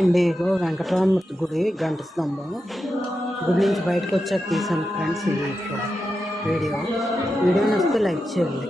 అండి వెంకటరామూర్తి గుడి గంట స్తంభం గుడి నుంచి బయటకు వచ్చాక తీసాను ఫ్రెండ్స్. ఇది వీడియో నచ్చితే లైక్ చేయండి.